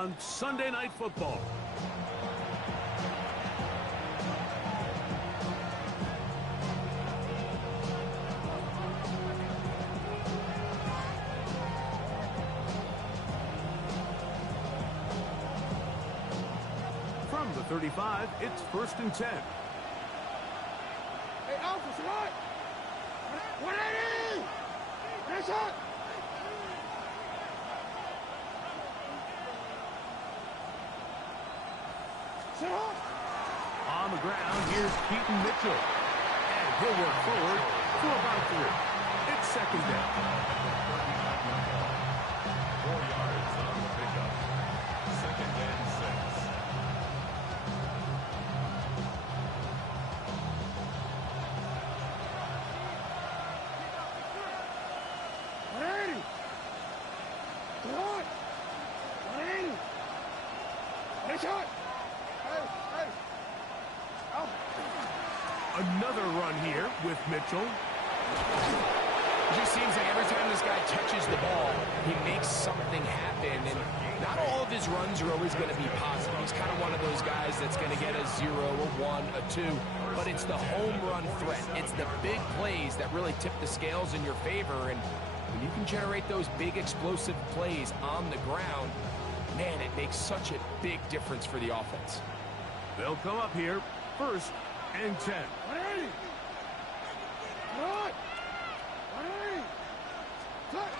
on Sunday Night Football. From the 35, it's 1st and 10. Hey, Alpha, what? 180! Nice shot! On the ground, here's Keaton Mitchell. And he'll work forward for about 3. It's 2nd down. 4 yards on the pickup. 2nd and 6. Another run here with Mitchell. It just seems like every time this guy touches the ball, he makes something happen. And not all of his runs are always going to be positive. He's kind of one of those guys that's going to get a 0, a 1, a 2. But it's the home run threat. It's the big plays that really tip the scales in your favor. And when you can generate those big explosive plays on the ground, man, it makes such a big difference for the offense. They'll come up here, 1st and 10. 180! Good! 180! Good!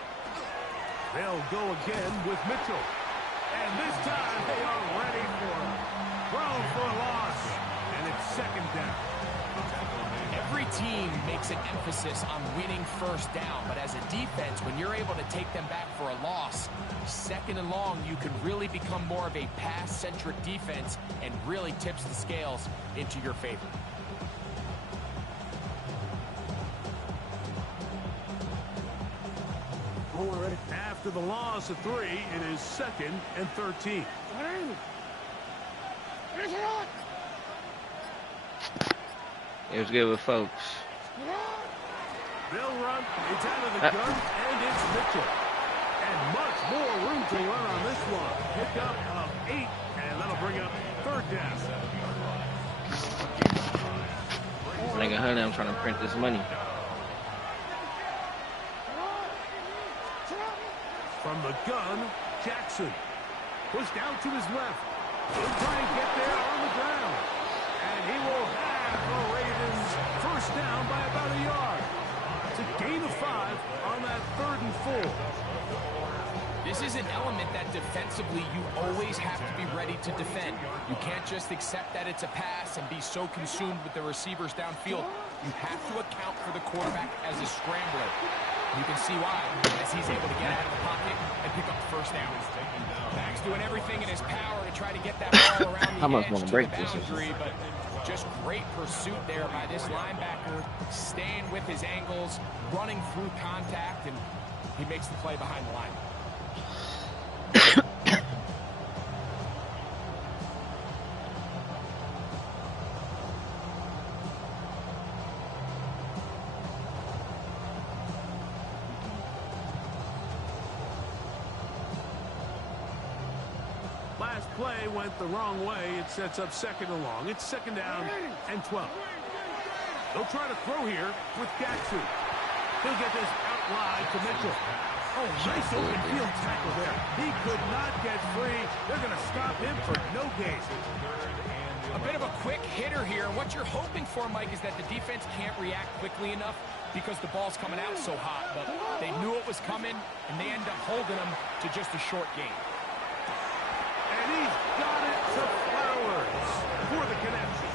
They'll go again with Mitchell. And this time they are ready for him. Thrown for a loss. And it's 2nd down. Every team makes an emphasis on winning 1st down, but as a defense, when you're able to take them back for a loss, 2nd and long, you can really become more of a pass-centric defense and really tips the scales into your favor. After the loss of 3, it is 2nd and 13. It was good with folks. They'll run. It's out of the gun, and it's Mitchell. And much more room to run on this one. Pick up of 8, and that'll bring up 3rd down. Like a honey, I'm trying to print this money. From the gun, Jackson. Pushed out to his left. He'll try and get there on the ground. And he will have the Ravens 1st down by about a yard. It's a gain of 5 on that 3rd and 4. This is an element that defensively you always have to be ready to defend. You can't just accept that it's a pass and be so consumed with the receivers downfield. You have to account for the quarterback as a scrambler. You can see why, as he's able to get out of the pocket and pick up the 1st down. Max doing everything in his power to try to get that ball around the edge to the boundary, but just great pursuit there by this linebacker, staying with his angles, running through contact, and he makes the play behind the line. Last play went the wrong way. It sets up 2nd and long. It's 2nd down and 12. They'll try to throw here with Jackson. He'll get this out wide to Mitchell. Oh, nice open field tackle there. He could not get free. They're going to stop him for no gain. A bit of a quick hitter here. What you're hoping for, Mike, is that the defense can't react quickly enough because the ball's coming out so hot. But they knew it was coming, and they end up holding them to just a short gain. And he's got it to Flowers for the connection.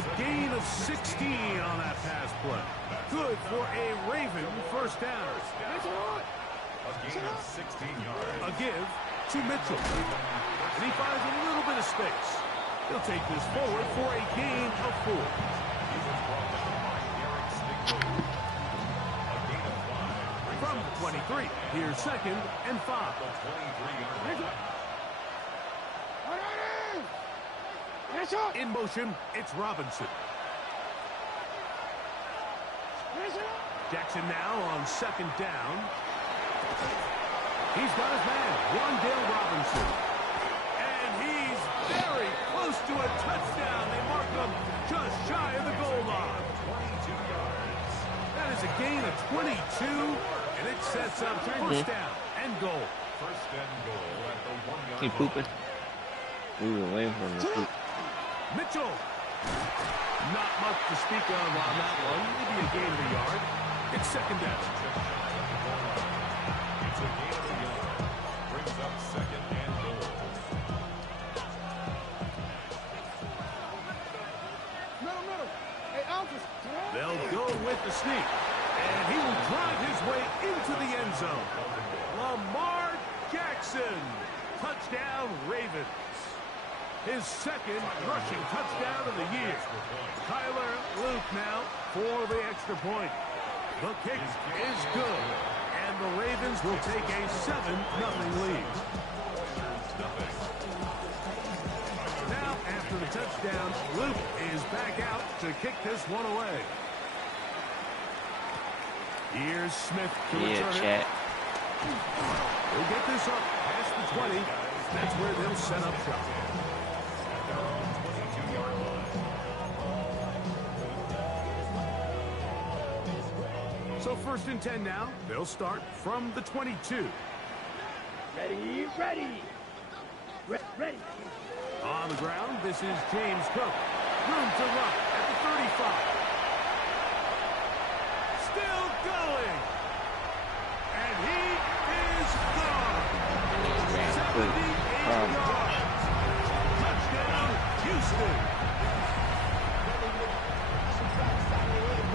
A gain of 16 on that pass play. Good for a Raven 1st down. A gain of 16 yards. A give to Mitchell. And he finds a little bit of space. He'll take this forward for a gain of 4. From the 23, here's 2nd and 5. In motion, it's Robinson. Jackson now on 2nd down. He's got his man, Wandale Robinson. First and goal at the 1-yard Keep pooping. We were waiting for him to poop. Mitchell. Not much to speak of on that one. Maybe a gain of a yard. It's second down. It's a gain of a yard. Brings up second and goal. Middle. Hey, Alphas. They'll go with the sneak. And he will drive his way into the end zone. Lamar Jackson. Touchdown, Ravens. His second rushing touchdown of the year. Tyler Luke now for the extra point. The kick is good. And the Ravens will take a 7-0 lead. Now, after the touchdown, Luke is back out to kick this one away. Here's Smith to return chat. it. He'll get this up past the 20. That's where they'll set up shop. So first and 10 now. They'll start from the 22. Ready. On the ground, this is James Cook. Room to run at the 35. Still going. And he is gone. 78 yards. Touchdown, Houston.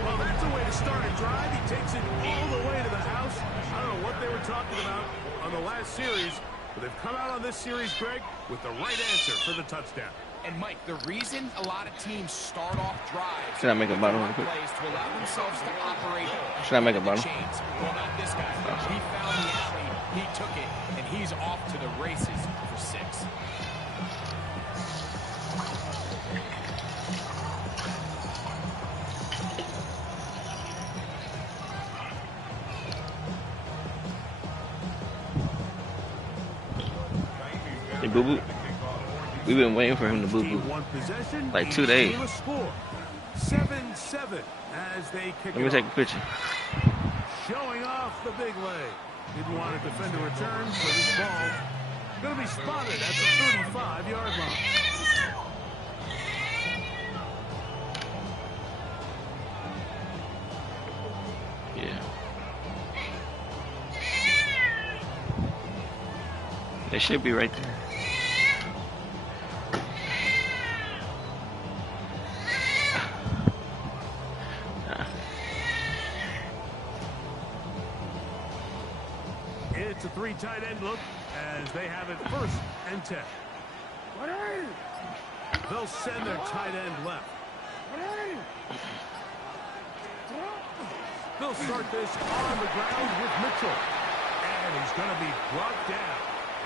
Well, that's a way to start a drive. He takes it all the way to the house. I don't know what they were talking about on the last series, but they've come out on this series, Greg, with the right answer for the touchdown. And Mike, the reason a lot of teams start off drives Should I make a bottle real quick? plays to allow themselves to operate. Should I make a bottle? Chains. Well, not this guy. He found the alley, he took it, and he's off to the races for 6. Hey, boo boo. We've been waiting for him to boo boo. Like 2 days. 7-7 as they kick Let me take a picture. Showing off the big leg. Didn't want to defend a return, so this ball going to be spotted at the 35-yard line. Yeah. They should be right there. It's a 3 tight end look as they have it first and 10. They'll send their tight end left. They'll start this on the ground with Mitchell. And he's going to be brought down.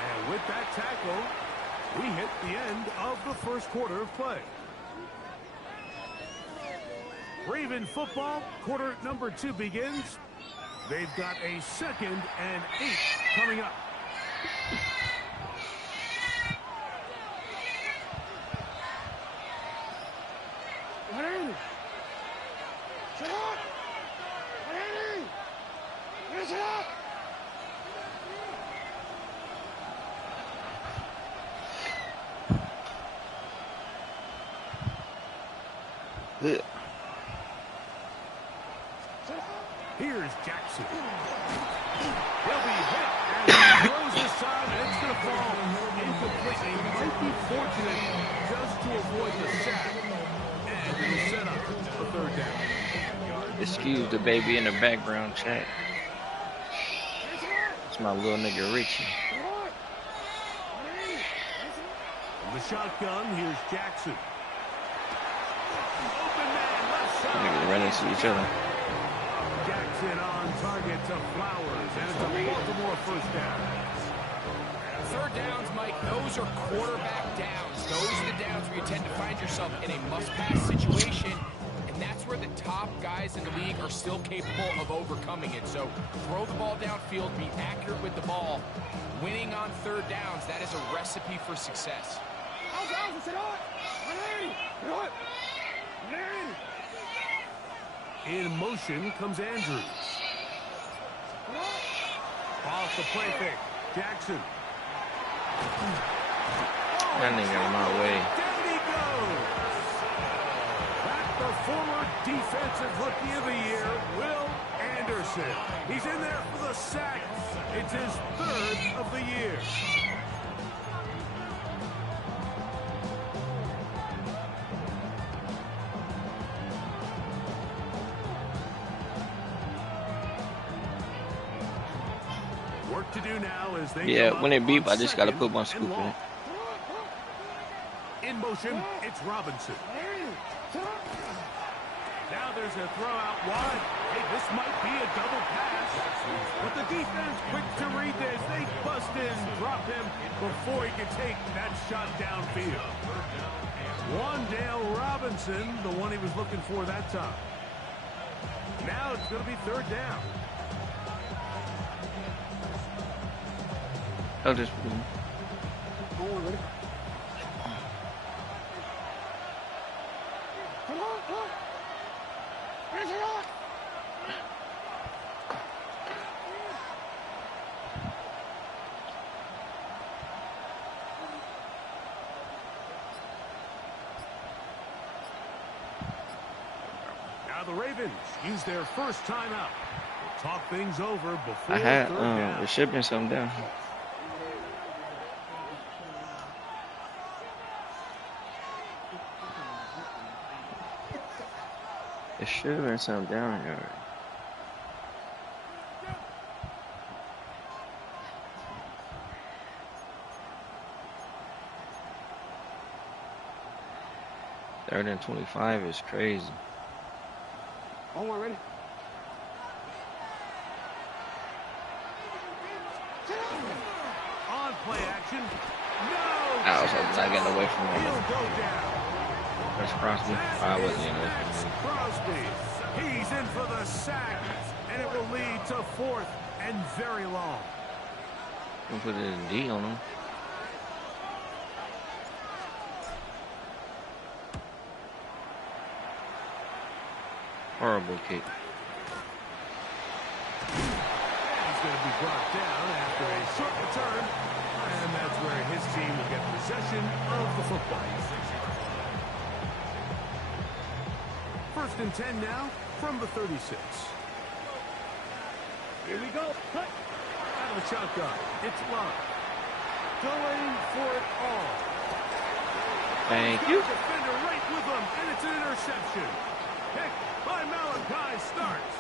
And with that tackle, we hit the end of the first quarter of play. Raven football, quarter number 2 begins. They've got a 2nd and 8 coming up. Yeah. Here's Jackson. He'll be hit as he throws this time, and it's going to fall incompletely. Might be fortunate just to avoid the sack. And it'll set up a 3rd down. Excuse the baby in the background, chat. It's my little nigga Richie. From the shotgun, here's Jackson. Open man, left side. Niggas run into each other. Jackson on target to Flowers, and it's a Baltimore 1st down. 3rd downs, Mike, those are quarterback downs. Those are the downs where you tend to find yourself in a must-pass situation, and that's where the top guys in the league are still capable of overcoming it. So throw the ball downfield, be accurate with the ball. Winning on 3rd downs, that is a recipe for success. In motion comes Andrews. Off the play fake. Jackson. That nigga in my way. Down he goes. Back the former defensive rookie of the year, Will Anderson. He's in there for the sack. It's his third of the year. Work to do now as they Yeah, when it beep, I just gotta put one scoop in it. In motion, it's Robinson. Now there's a throw out wide. Hey, this might be a double pass. But the defense quick to read this. They bust in, drop him before he can take that shot downfield. Wandale Robinson, the one he was looking for that time. Now it's going to be third down. I'll just. Now the Ravens use their first timeout. We'll talk things over before I had third down. there should have been something down. There should have been something down here already. Third and 25 is crazy. One ready? On play action. No! I was hoping I got away from him. He'll go down. That's Crosby. I wasn't in away from him. Crosby. He's in for the sack, and it will lead to fourth and very long. We'll put it in D on him. Horrible kick. He's going to be brought down after a short return, and that's where his team will get possession of the football. First and 10 now from the 36. Here we go. Cut. Out of the shotgun. It's Love. Going for it all. Thank Got you. a defender right with him, and it's an interception. Picked by Malachi Starks.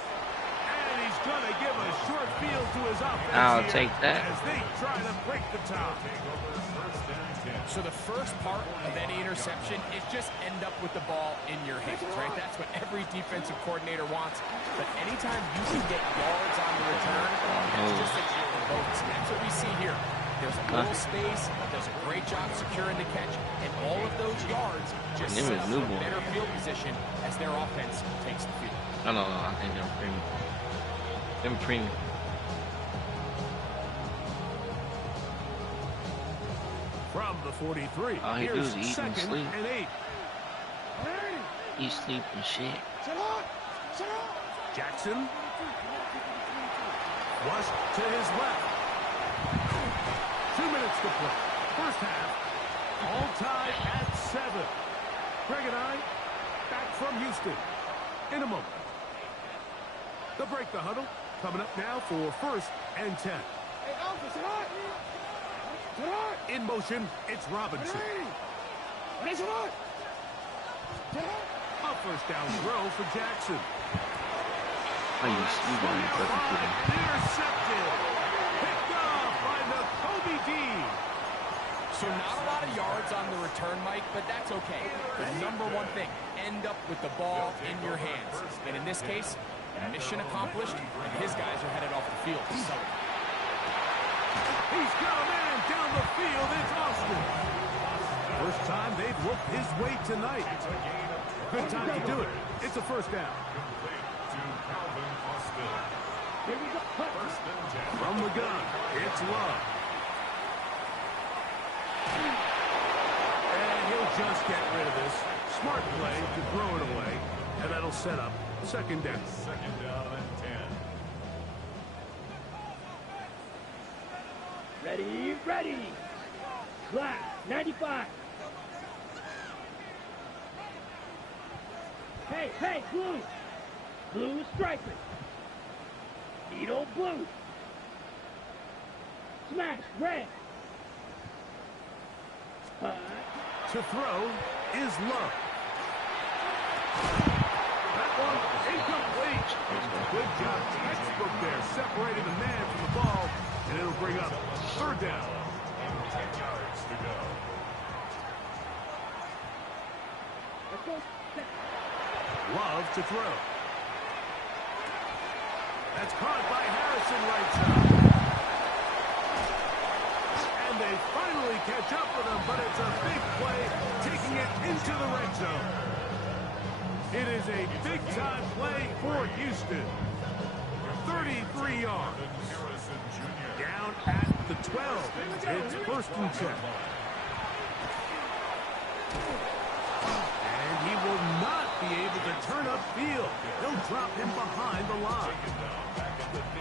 And he's going to give a short field to his offense I'll here take that. as they try to break the tie. So the first part of any interception is just end up with the ball in your hands, right? That's what every defensive coordinator wants. But anytime you can get yards on the return, it's just a bonus. And that's what we see here. There's a little space, does a great job securing the catch, and all of those yards just set up a better field position as their offense takes the field. No, I think they're premium. Them premium. From the 43, All he do here's is eat and second sleep. and 8. Eat, sleep, and shit. Jackson. Flush to his left. 2 minutes to play. First half. All tied at 7. Greg and I back from Houston in a moment. They'll break the huddle. Coming up now for first and 10. Hey, Alpha, sit up. In motion, it's Robinson. Sit up. A first down throw for Jackson. You going perfect. Intercepted. Picked off by the Kobe D. So not a lot of yards on the return, Mike, but that's okay. The number one thing, end up with the ball in your hands. And in this case, mission accomplished, and his guys are headed off the field to celebrate. He's got a man down the field. It's Austin. First time they've whooped his way tonight. Good time to do it. It's a first down. From the gun, it's Love. And he'll just get rid of this. Smart play to throw it away. And that'll set up second down. Second down and 10. Ready, ready. Class 95. Hey, hey, blue. Blue striping. Needle blue. Smash red. To throw is Love. That one incomplete. Good job, textbook there, separating the man from the ball, and it'll bring up third down. 10 yards to go. Let's go. Love to throw. That's caught by Harrison right side. And they finally catch up with him, but it's a big play, taking it into the red zone. It is a big-time play for Houston. 33 yards. Down at the 12. It's first and 10. And he will not be able to turn upfield. He'll drop him behind the line.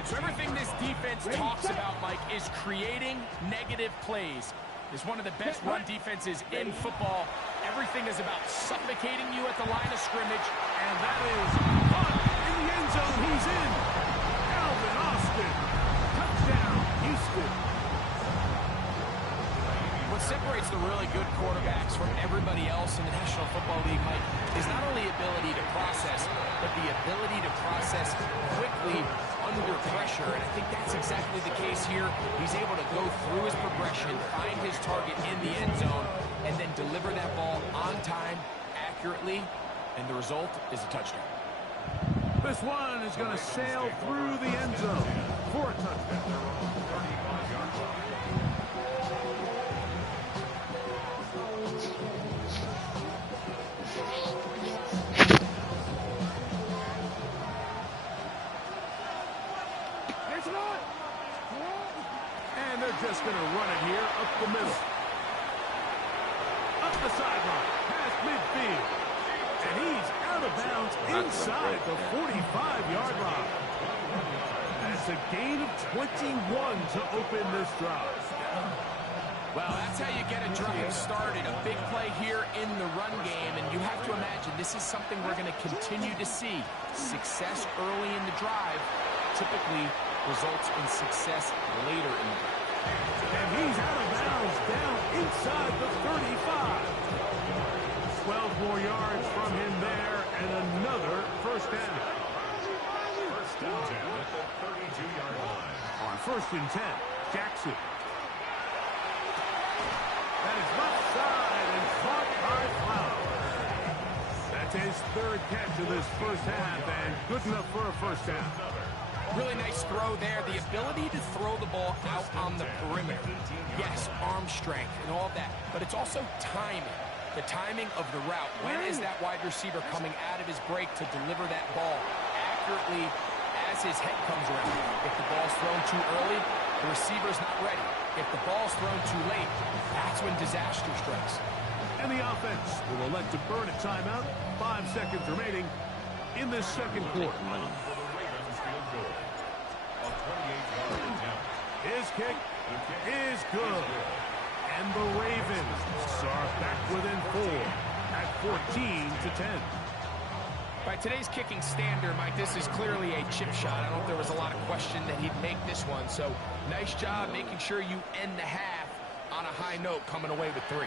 So everything this defense talks about, Mike, is creating negative plays. It's one of the best run defenses in football. Everything is about suffocating you at the line of scrimmage. And that is caught in the end zone. He's in. Alvin Austin. Touchdown, Houston. What separates the really good quarterbacks from everybody else in the National Football League, Mike, is not only ability to process, but the ability to process quickly under pressure. And I think that's exactly the case here. He's able to go through his progression, find his target in the end zone, and then deliver that ball on time, accurately, and the result is a touchdown. This one is going to sail through the end zone for a touchdown. And they're just going to run it here up the middle. Up the sideline, past midfield. And he's out of bounds inside the 45-yard line. That's a gain of 21 to open this drive. Well, that's how you get a drive started. A big play here in the run game, and you have to imagine this is something we're going to continue to see. Success early in the drive typically results in success later in the drive. And he's out of bounds down inside the 35. 12 more yards from him there, and another first down. First and 10 at the 32-yard line. On first and 10, Jackson. That is left side and caught by Flowers. That's his third catch of this first half, and good enough for a first down. Really nice throw there. The ability to throw the ball out on the perimeter. Yes, arm strength and all that, but it's also timing. The timing of the route. When is that wide receiver coming out of his break to deliver that ball accurately as his head comes around? If the ball's thrown too early, the receiver's not ready. If the ball's thrown too late, that's when disaster strikes. And the offense will elect to burn a timeout. 5 seconds remaining in this second quarter. His kick is good. And the Ravens are back within 4 at 14-10. By today's kicking standard, Mike, this is clearly a chip shot. I don't know if there was a lot of question that he'd make this one. So nice job making sure you end the half on a high note, coming away with 3.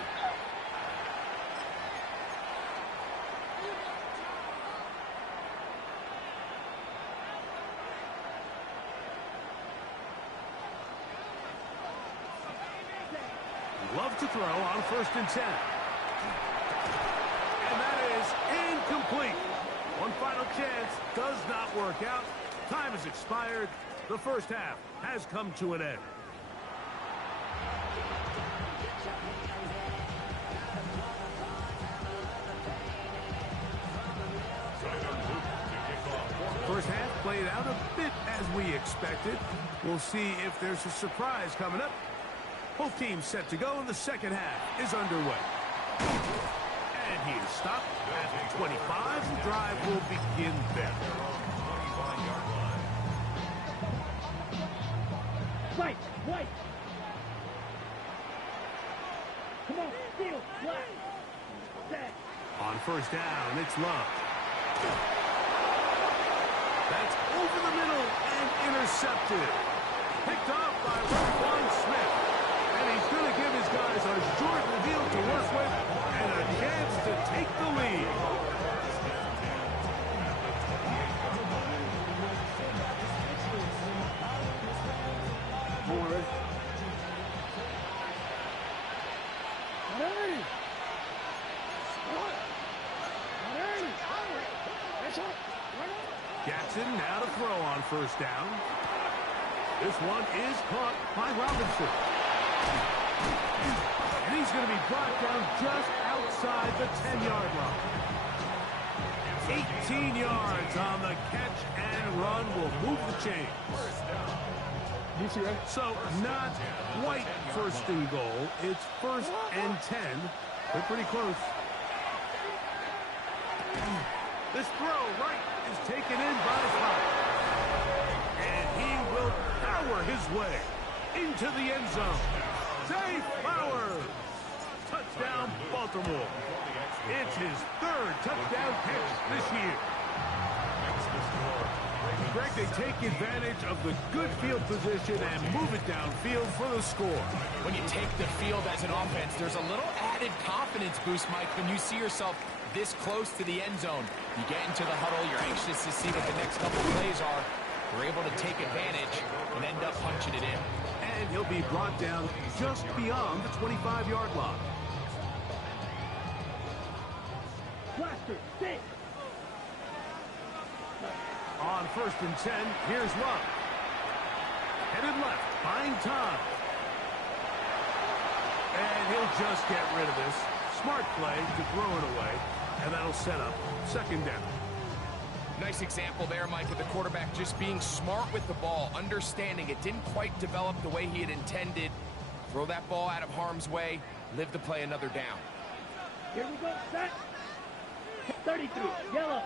Love to throw on first and 10. And that is incomplete. One final chance does not work out. Time has expired. The first half has come to an end. First half played out a bit as we expected. We'll see if there's a surprise coming up. Both teams set to go, and the second half is underway. And he is stopped at 25. The drive will begin there. White, white. Come on, steal, flat. Set. On first down, it's Love. That's over the middle and intercepted. Picked off by Roquan Smith. And he's going to give his guys a short field to work with and a chance to take the lead. Jackson now to throw on first down. This one is caught by Robinson. And he's going to be brought down just outside the 10-yard line. 18 yards on the catch and run will move the chains. So not quite first and goal. It's first and 10. They're pretty close. This throw right is taken in by Flowers. And he will power his way into the end zone. Zay Flowers. Touchdown, Baltimore. It's his third touchdown catch this year. Greg, they take advantage of the good field position and move it downfield for the score. When you take the field as an offense, there's a little added confidence boost, Mike, when you see yourself this close to the end zone. You get into the huddle, you're anxious to see what the next couple plays are. You're able to take advantage and end up punching it in. And he'll be brought down just beyond the 25-yard line. Blaster, stay. On first and 10, here's Love. Headed left, buying time. And he'll just get rid of this. Smart play to throw it away, and that'll set up second down. Nice example there, Mike, of the quarterback just being smart with the ball, understanding it didn't quite develop the way he had intended. Throw that ball out of harm's way, live to play another down. Here we go, set. 33, yellow.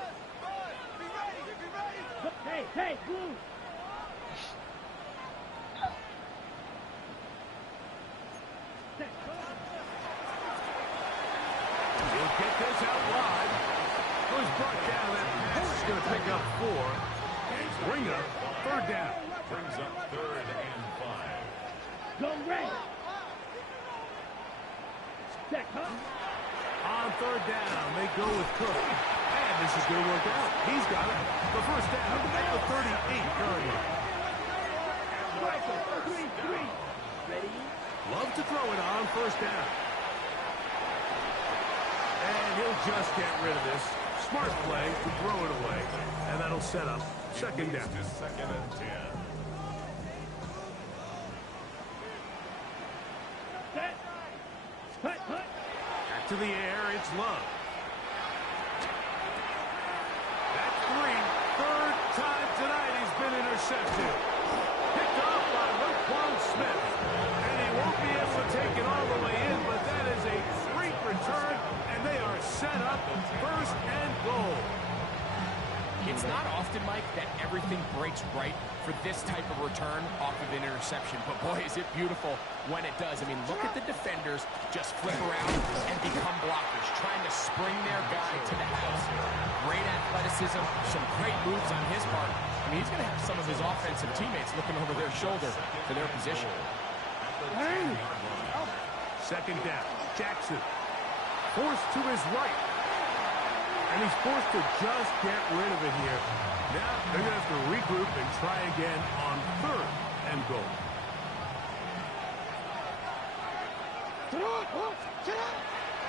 Hey, blue. He'll get this out wide. Was brought down. That pass is going to pick up 4 and bring up third down. Brings up 3rd and 5. Go red. Set, huh? On third down, they go with Cook. And this is going to work out. He's got it. The first down at the 38-yard line. Striker, 3-3. Ready? Love to throw it on first down. And he'll just get rid of this. Smart play to throw it away. And that'll set up second down. To 2nd and 10. Set. Hut. Back to the air, it's Love. That's 3. Third time tonight he's been intercepted. Picked off by Roquan Smith. And he won't be able to take it all the way in, but that is a great return, and they are set up first and goal. It's not often, Mike, that everything breaks right for this type of return off of an interception. But, boy, is it beautiful when it does. I mean, look at the defenders just flip around and become blockers, trying to spring their guy to the house. Great athleticism, some great moves on his part. I mean, he's going to have some of his offensive teammates looking over their shoulder for their position. Second down, Jackson. Forced to his right. And he's forced to just get rid of it here. Now they're going to have to regroup and try again on third and goal.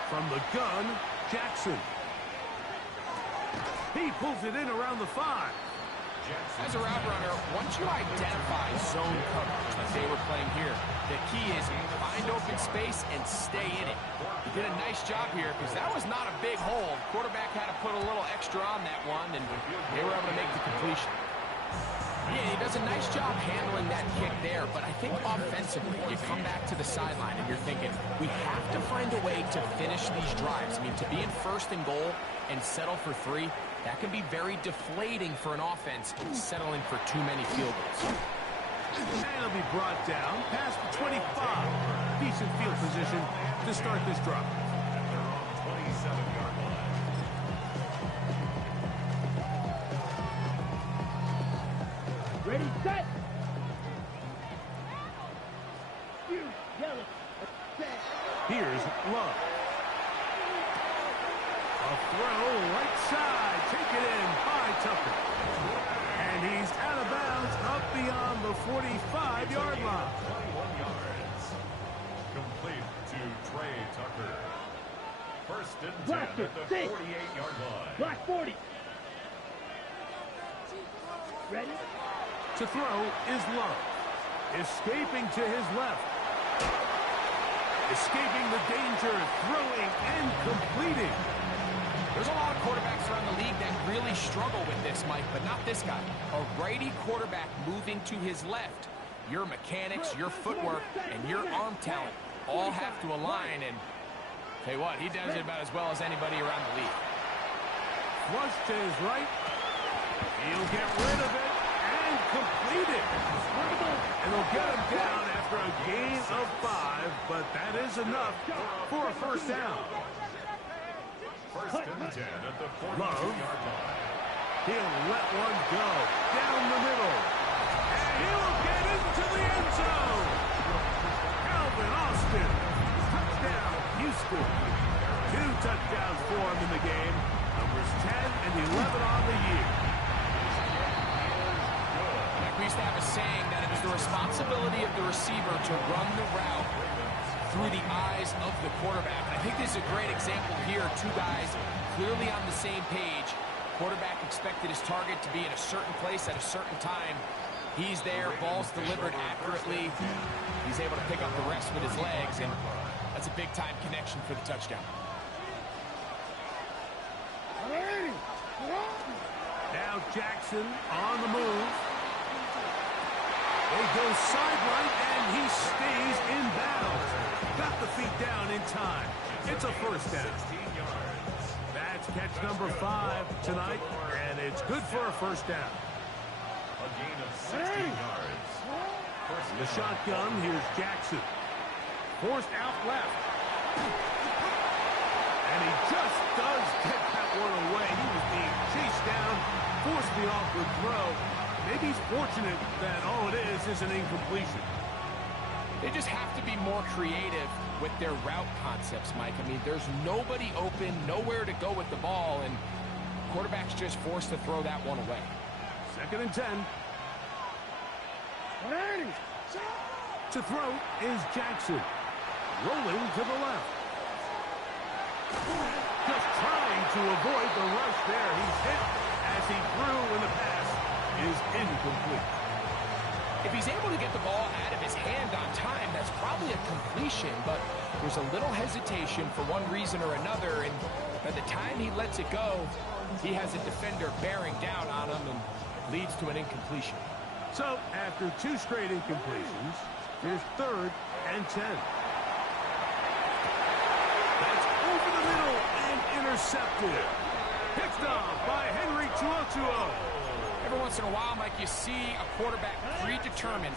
From the gun, Jackson. He pulls it in around the 5. As a route runner, once you identify zone coverage like they were playing here, the key is find open space and stay in it. He did a nice job here because that was not a big hole. Quarterback had to put a little extra on that one, and they were able to make the completion. Yeah, he does a nice job handling that kick there, but I think offensively, you come back to the sideline and you're thinking, we have to find a way to finish these drives. I mean, to be in first and goal and settle for 3, that can be very deflating for an offense settling for too many field goals. And he'll be brought down past the 25. Decent field position to start this drive. At their own 27-yard line. Ready, set. You yellow. Set. Here's Love. A throw right side. Take it in by Tucker. And he's out of bounds up beyond the 45-yard line. 21 yards. Complete to Trey Tucker. First and 10 Block it, at the six. 48-yard line. Block 40. Ready? To throw is Love. Escaping to his left. Escaping the danger, throwing and completing. There's a lot of quarterbacks around the league that really struggle with this, Mike, but not this guy. A righty quarterback moving to his left. Your mechanics, your footwork, and your arm talent all have to align, and tell you what, he does it about as well as anybody around the league. Flush to his right. He'll get rid of it and complete it. And they'll get him down after a gain of 5, but that is enough for a first down. First and 10 at the 42-yard line. He'll let one go down the middle. And he'll get into the end zone. Calvin Austin. Touchdown, Houston. 2 touchdowns for him in the game. Numbers 10 and 11 on the year. Like we used to have a saying that it was the responsibility of the receiver to run the route through the eyes of the quarterback. And I think this is a great example here. 2 guys clearly on the same page. Quarterback expected his target to be in a certain place at a certain time. He's there, ball's delivered accurately. He's able to pick up the rest with his legs, and that's a big-time connection for the touchdown. Now Jackson on the move. They go sideline, and he stays in bounds. Got the feet down in time. It's a first down. 16 yards. That's catch number 5 tonight, and it's good for a first down. A gain of 16 yards. First The shotgun, here's Jackson. Forced out left. And he just does get that one away. He was being chased down, forced the awkward throw. Maybe he's fortunate that all it is an incompletion. They just have to be more creative with their route concepts, Mike. I mean, there's nobody open, nowhere to go with the ball, and quarterback's just forced to throw that one away. Second and 10. To throw is Jackson. Rolling to the left. Just trying to avoid the rush there. He's hit as he threw when the pass is incomplete. If he's able to get the ball out of his hand on time, that's probably a completion, but there's a little hesitation for one reason or another, and by the time he lets it go, he has a defender bearing down on him and leads to an incompletion. So, after 2 straight incompletions, here's 3rd and 10. That's over the middle and intercepted. Picked off by Henry Tuotuo. Every once in a while, Mike, you see a quarterback predetermined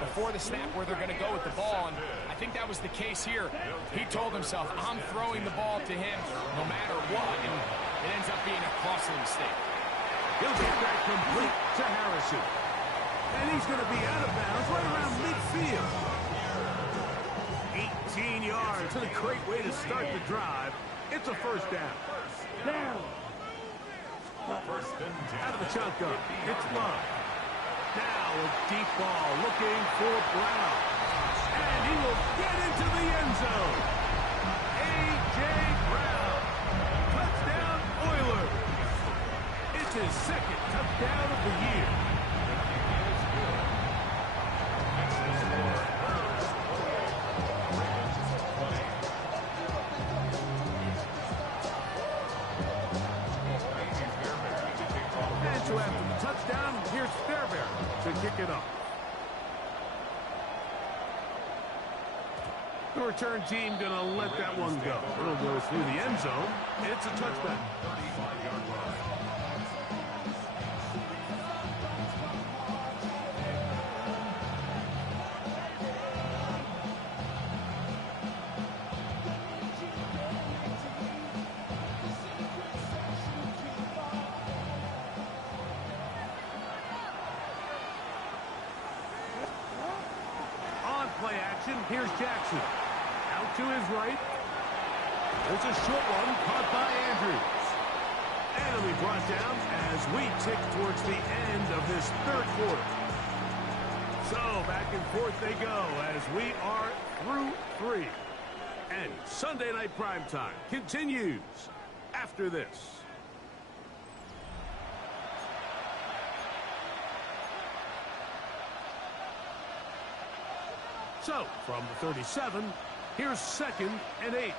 before the snap where they're going to go with the ball, and I think that was the case here. He told himself, I'm throwing the ball to him no matter what, and it ends up being a costly mistake. He'll get that complete to Harrison. And he's going to be out of bounds right around midfield. 18 yards. And a great way to start the drive. It's a first down. Down. First and 10. Out of the shotgun. It's Love. Now a deep ball looking for Brown. And he will get into the end zone. A.J. Brown. Touchdown Oilers. It's his 2nd touchdown of the year. And so after the touchdown, here's Fairbairn to kick it off. The return team going to let that one go. It'll go through the end zone. It's a touchdown. 35-yard line. possession. Here's Jackson. Out to his right. There's a short one caught by Andrews. And it'll be brought down as we tick towards the end of this third quarter. So back and forth they go as we are through 3. And Sunday Night Primetime continues after this. So, from the 37, here's 2nd and 8.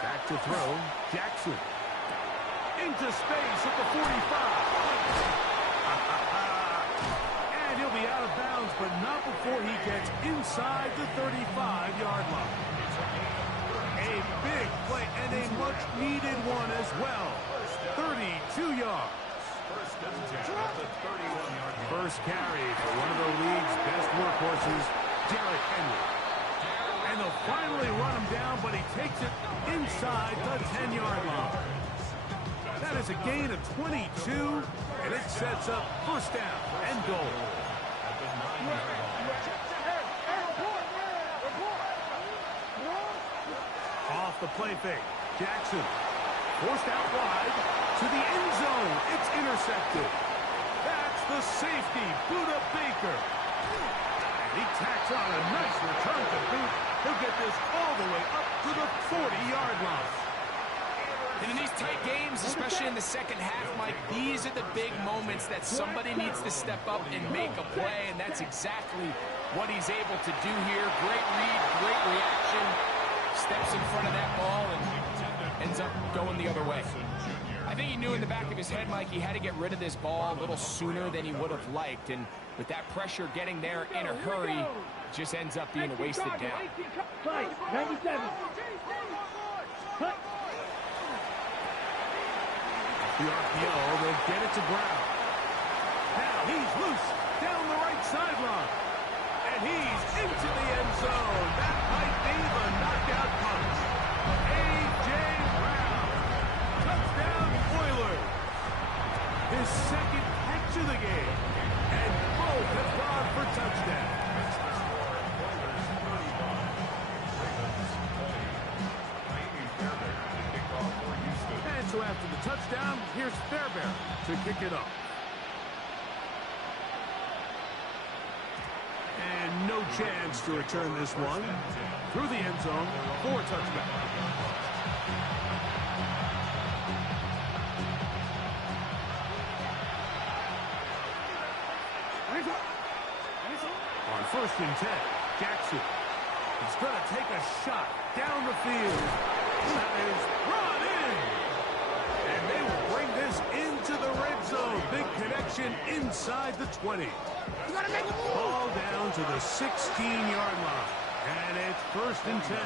Back to throw, Jackson. Into space at the 45. And he'll be out of bounds, but not before he gets inside the 35-yard line. A big play and a much-needed one as well. 32 yards. First carry for one of the league's best workhorses, Derrick Henry. And they'll finally run him down, but he takes it inside the 10-yard line. That is a gain of 22, and it sets up first down and goal. Off the play fake, Jackson. Forced out wide to the end zone. It's intercepted. That's the safety, Buda Baker. And he tacks on a nice return to boot. He'll get this all the way up to the 40-yard line. And in these tight games, especially in the second half, Mike, these are the big moments that somebody needs to step up and make a play, and that's exactly what he's able to do here. Great read, great reaction. Steps in front of that ball and ends up going the other way. I think he knew in the back of his head, Mike, he had to get rid of this ball a little sooner than he would have liked. And with that pressure getting there in a hurry, it just ends up being a wasted down. 97. Cut. The RPO, they'll get it to Brown. Now he's loose down the right sideline. And he's into the end zone. That might be the knockout punch. A.J. Brown. Touchdown Oilers. His second catch of the game. And both have gone for touchdowns. And so after the touchdown, here's Fairbairn to kick it off. And no chance to return this one through the end zone for a touchdown. On 1st and 10, Jackson. He's going to take a shot down the field. That is brought in. And they will bring this into the red zone. Big connection inside the 20. Ball down to the 16-yard line. And it's 1st and 10.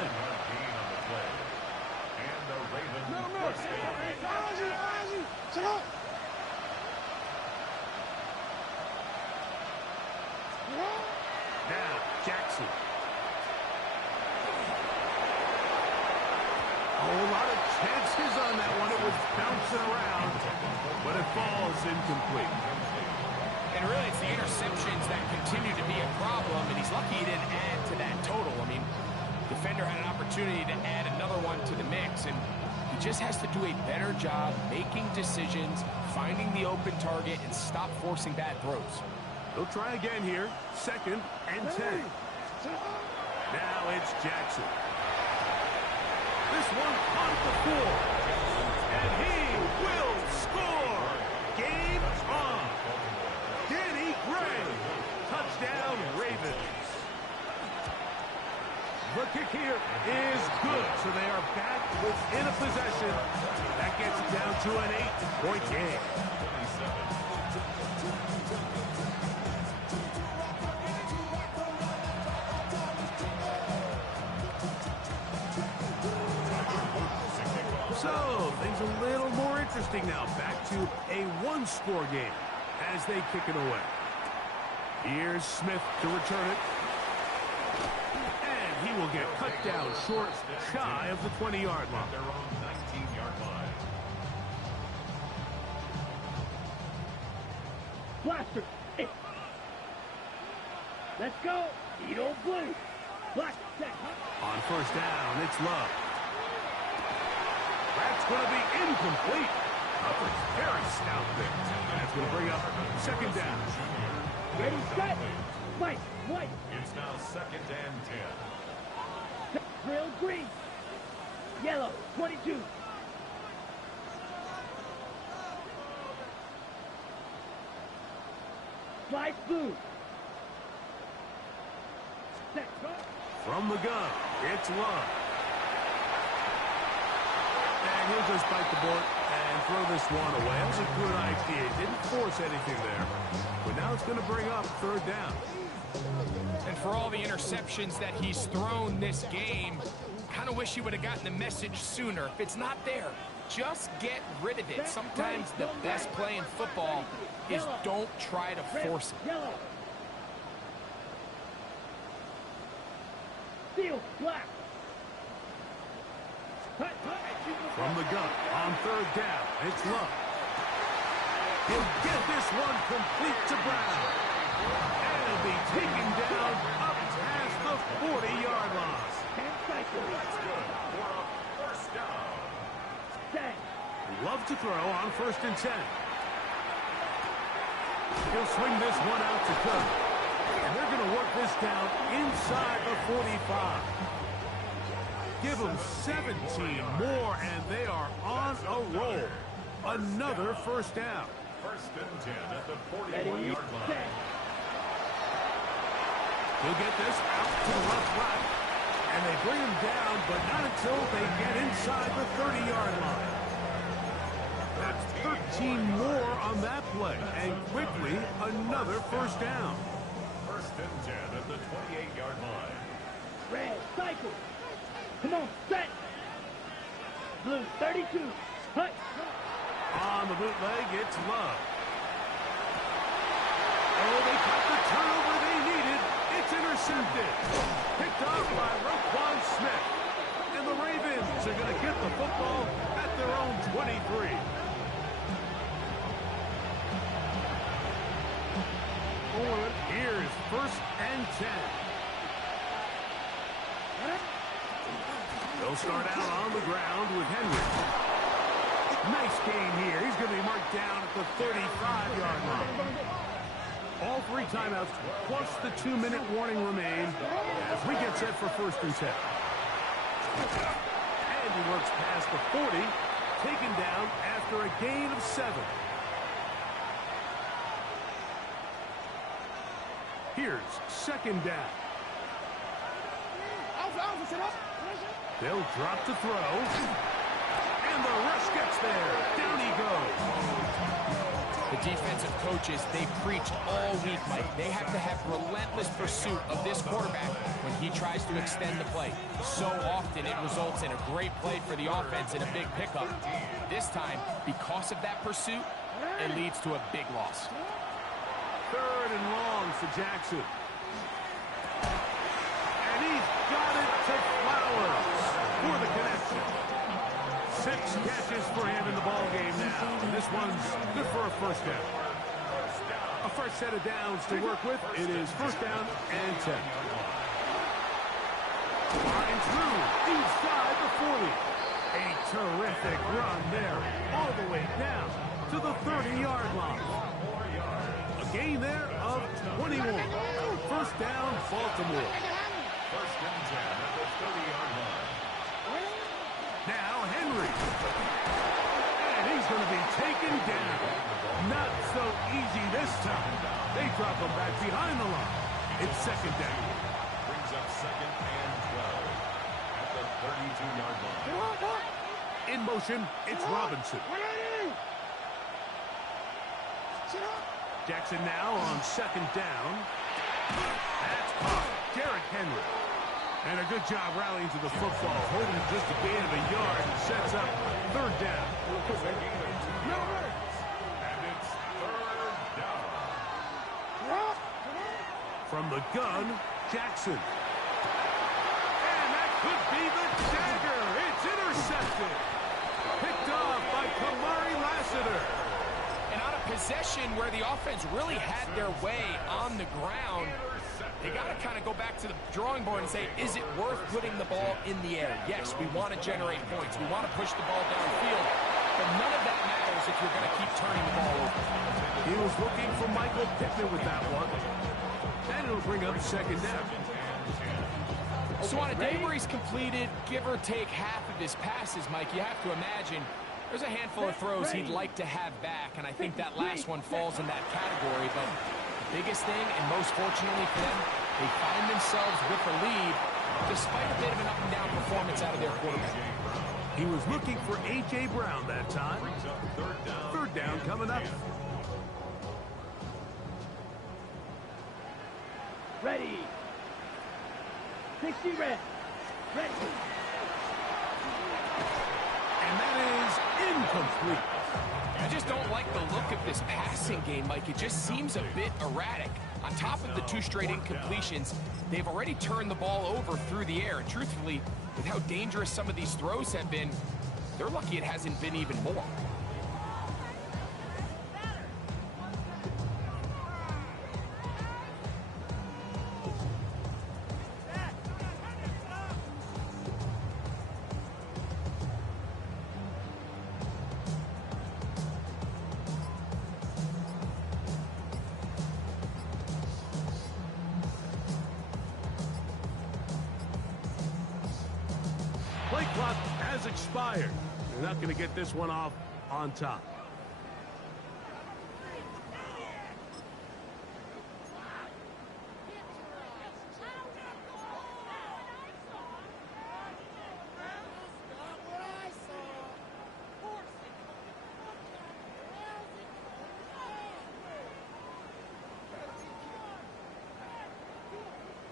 Now, Jackson. A whole lot of chances on that one. It was bouncing around, but it falls incomplete. And really, it's the interceptions that continue to be a problem, and he's lucky he didn't add to that total. I mean, defender had an opportunity to add another one to the mix, and he just has to do a better job making decisions, finding the open target, and stop forcing bad throws. They'll try again here. 2nd and 10. Now it's Jackson. This one on the floor. And he will score. Game on. Danny Gray. Touchdown Ravens. The kick here is good. So they are back within a possession. That gets it down to an 8-point game. So, things a little more interesting now. Back to a one-score game as they kick it away. Here's Smith to return it. And he will get cut down short, shy of the 20-yard line. Their own 19-yard line. Blaster. 8. Let's go. You don't blue. Black, set, On first down, it's Love. That's going to be incomplete. Coverage very stout there. That's going to bring up second down. Ready, set. White, white. It's now 2nd and 10. Drill green. Yellow, 22. Fly blue. Set, go. From the gun, it's Love. And he'll just bite the bullet and throw this one away. That was a good idea. Didn't force anything there. But now it's going to bring up third down. And for all the interceptions that he's thrown this game, kind of wish he would have gotten the message sooner. If it's not there, just get rid of it. Sometimes the best play in football is don't try to force it. Yellow. Steel, black. From the gun, on third down, it's Love. He'll get this one complete to Brown. And he'll be taken down up past the 40-yard line. That's good for a first down. Love to throw on first and 10. He'll swing this one out to Cook. And they're going to work this down inside the 45. Give them 17 more, and they are on a roll. Another first down. 1st and 10 at the 41-yard line. He'll get this out to the left flat, and they bring him down, but not until they get inside the 30-yard line. That's 13 more on that play, and quickly another first down. 1st and 10 at the 28-yard line. Red, cycle. Come on, set. Blue, 32. Hut. On the bootleg, it's Love. Oh, they got the turnover they needed. It's intercepted. Picked off by Roquan Smith. And the Ravens are going to get the football at their own 23. Here's 1st and 10. They'll start out on the ground with Henry. Nice gain here. He's going to be marked down at the 35-yard line. All 3 timeouts plus the 2-minute warning remain as we get set for 1st and 10. And he works past the 40, taken down after a gain of 7. Here's 2nd down. Alpha, sit up. They'll drop to throw. And the rush gets there. Down he goes. The defensive coaches, they preached all week, Mike. They have to have relentless pursuit of this quarterback when he tries to extend the play. So often it results in a great play for the offense and a big pickup. This time, because of that pursuit, it leads to a big loss. 3rd and long for Jackson. And he's got it to Flowers for the connection. 6 catches for him in the ballgame now. And this one's good for a first down. A fresh set of downs to work with. It is 1st down and 10. Line through inside the 40. A terrific run there all the way down to the 30-yard line. A gain there of 21. 1st down, Baltimore. 1st and 10 at the 30-yard line. Now Henry. And he's going to be taken down. Not so easy this time. They drop him back behind the line. It's 2nd down. Brings up 2nd and 12 at the 32-yard line. In motion, it's Robinson. Jackson now on 2nd down. That's caught. Derrick Henry. And a good job rallying to the football, holding just a gain of a yard and sets up 3rd down. And it's 3rd down. From the gun, Jackson. And that could be the dagger. It's intercepted. Picked off by Kamari Lassiter. And on a possession where the offense really had their way on the ground, they you got to kind of go back to the drawing board and say, is it worth putting the ball in the air? Yes, we want to generate points. We want to push the ball downfield, but none of that matters if you're going to keep turning the ball over. He was looking for Michael Pittman with that one. And it'll bring up second down. So on a day where he's completed, give or take half of his passes, Mike, you have to imagine there's a handful of throws he'd like to have back, and I think that last one falls in that category. But the biggest thing, and most fortunately for them, they find themselves with the lead despite a bit of an up-and-down performance out of their quarterback. He was looking for A.J. Brown that time. Third down coming up. Ready. 60 red. Ready. And that is incomplete. I just don't like the look of this passing game, Mike. It just seems a bit erratic. On top of the 2 straight incompletions, they've already turned the ball over through the air. And truthfully, with how dangerous some of these throws have been, they're lucky it hasn't been even more. Play clock has expired. They're not going to get this one off on top.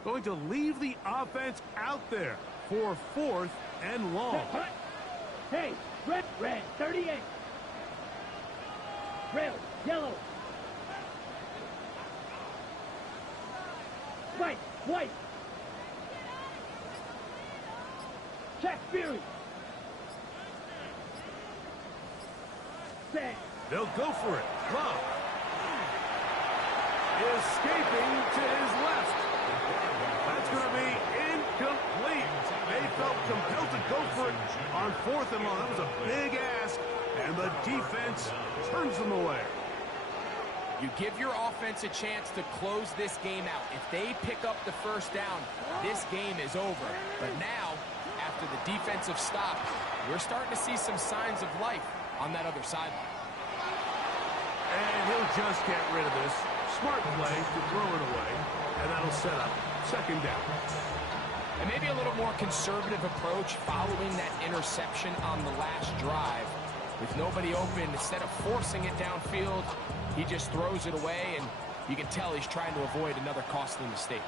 Going to leave the offense out there for 4th and long. Hey, red, 38. Red, yellow. White. Check Fury. Set. They'll go for it. Love. Escaping to his left. That's going to be incomplete. They felt compelled to go for it on 4th and long. That was a big ask, and the defense turns them away. You give your offense a chance to close this game out. If they pick up the first down, this game is over. But now, after the defensive stop, we're starting to see some signs of life on that other sideline. And he'll just get rid of this. Smart play to throw it away, and that'll set up second down. And maybe a little more conservative approach following that interception on the last drive. With nobody open, instead of forcing it downfield, he just throws it away, and you can tell he's trying to avoid another costly mistake.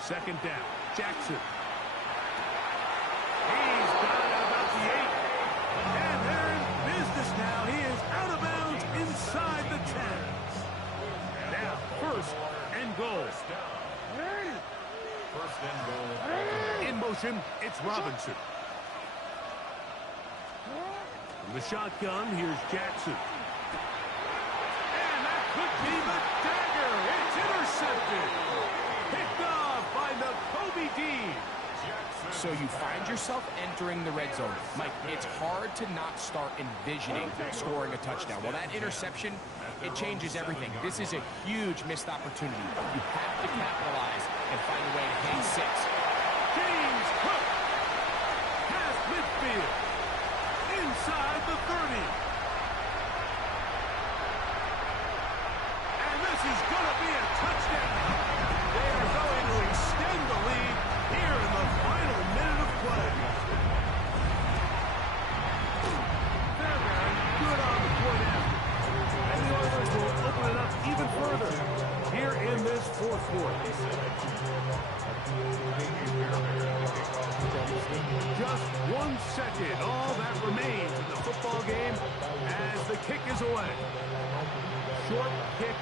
Second down. Jackson. He's got it at about the 8. And they're in business now. He is out of bounds inside the 10. Now, 1st and goal. First and goal. In motion, it's Robinson. From the shotgun, here's Jackson. And that could be the dagger. It's intercepted. Picked off by Nakobe Dean. So you find yourself entering the red zone. Mike, it's hard to not start envisioning scoring a touchdown. Well, that interception, it changes everything. This is a huge missed opportunity. You have to capitalize and find a way to hang 6. James Cook. Past midfield. Inside the 30. And this is going to be a touchdown. They are going to extend the lead here in the final minute of play. Fairbairn good on the point after. And the Oilers will open it up even further here in this 4th quarter. Just 1 second, all that remains in the football game as the kick is away. Short kick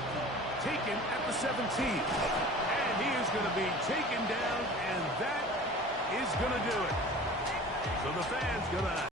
taken at the 17. And he is going to be taken down, and that is going to do it. So the fans going to